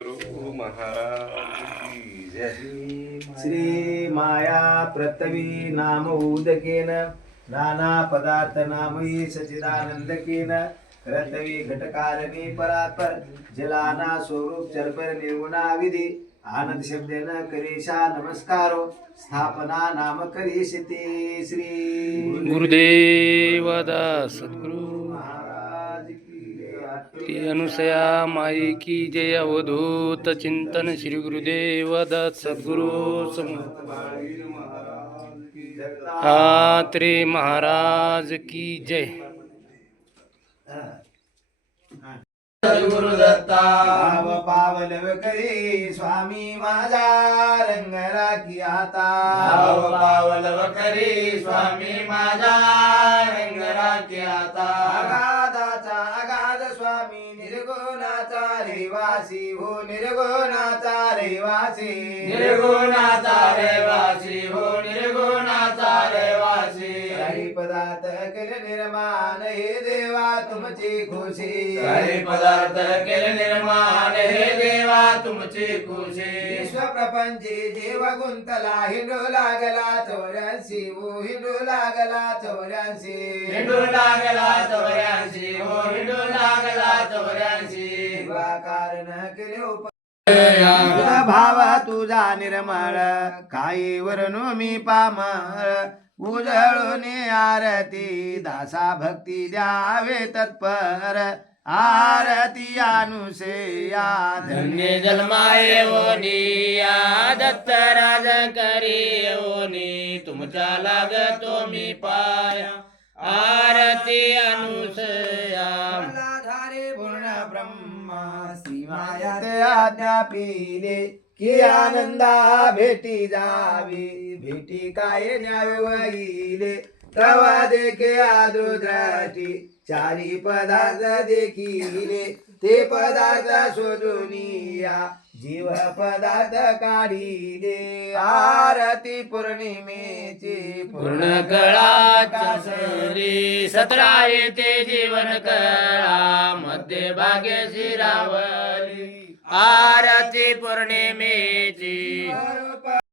गुरु महाराज की जय। श्री माया पृथ्वी नाम उदकेन नाना पदार्थ नामही सचिदानंदकेन पृथ्वी घटकारणी परात्पर जलाना स्वरूप चरपर निर्गुणा विधी आनंद शब्देन करीशा नमस्कारो स्थापना नाम करीशिते श्री गुरुदेव सद्गुरु महाराज की श्री अनुसया माई की जय। अवधूत चिंतन श्री गुरुदेव दत्त सद्गुरु आत्रे महाराज की जय। सद्गुरु दत्ता पावलव करी स्वामी माझा रंग राखी आता पावलव करी स्वामी माझा रंग राखी आता अगाधाचा अगाध स्वामी निर्गुणाचा रहिवासी हो निर्गुणाचा रहिवासी निर्गुणाचा रहिवासी हो निर्गुणाचा रहिवासी काही पदार्थ केले निर्माण हे देवा तुमची खुशी काही पदार्थ केले निर्माण हे देवा तुमची खुशी विश्व प्रपंची जीव गुंतला हिंडू लागला 84 हो हिंडू लागला 84 हिंडू लागला 84 हो हिंडू लागला 84 कारण केले भाव तुझा निर्मळ काही वर्णो मी पामळ उजळून आरती दासा भक्ती द्यावे तत्पर आरती अनुसेया धन्य जन्माये ओनिया दत्त राज करी ओनी तुमच्या लागतो मी पाया आरती अनुसया धारे पूर्ण ब्रह्मा श्रीमाया आज्ञा पिले की आनंदा भेटी जावी भेटी काय न्यायले तवा देखे आदुद्राटी चारी पदार्थ देखिले ते पदार्थ शोधून या जीव पदार्थ काढिले आरती पौर्णिमेची पूर्ण कळाच्या सरी 17 येते जीवन कळा मध्य भागे शिरावली आरती पौर्णिमेची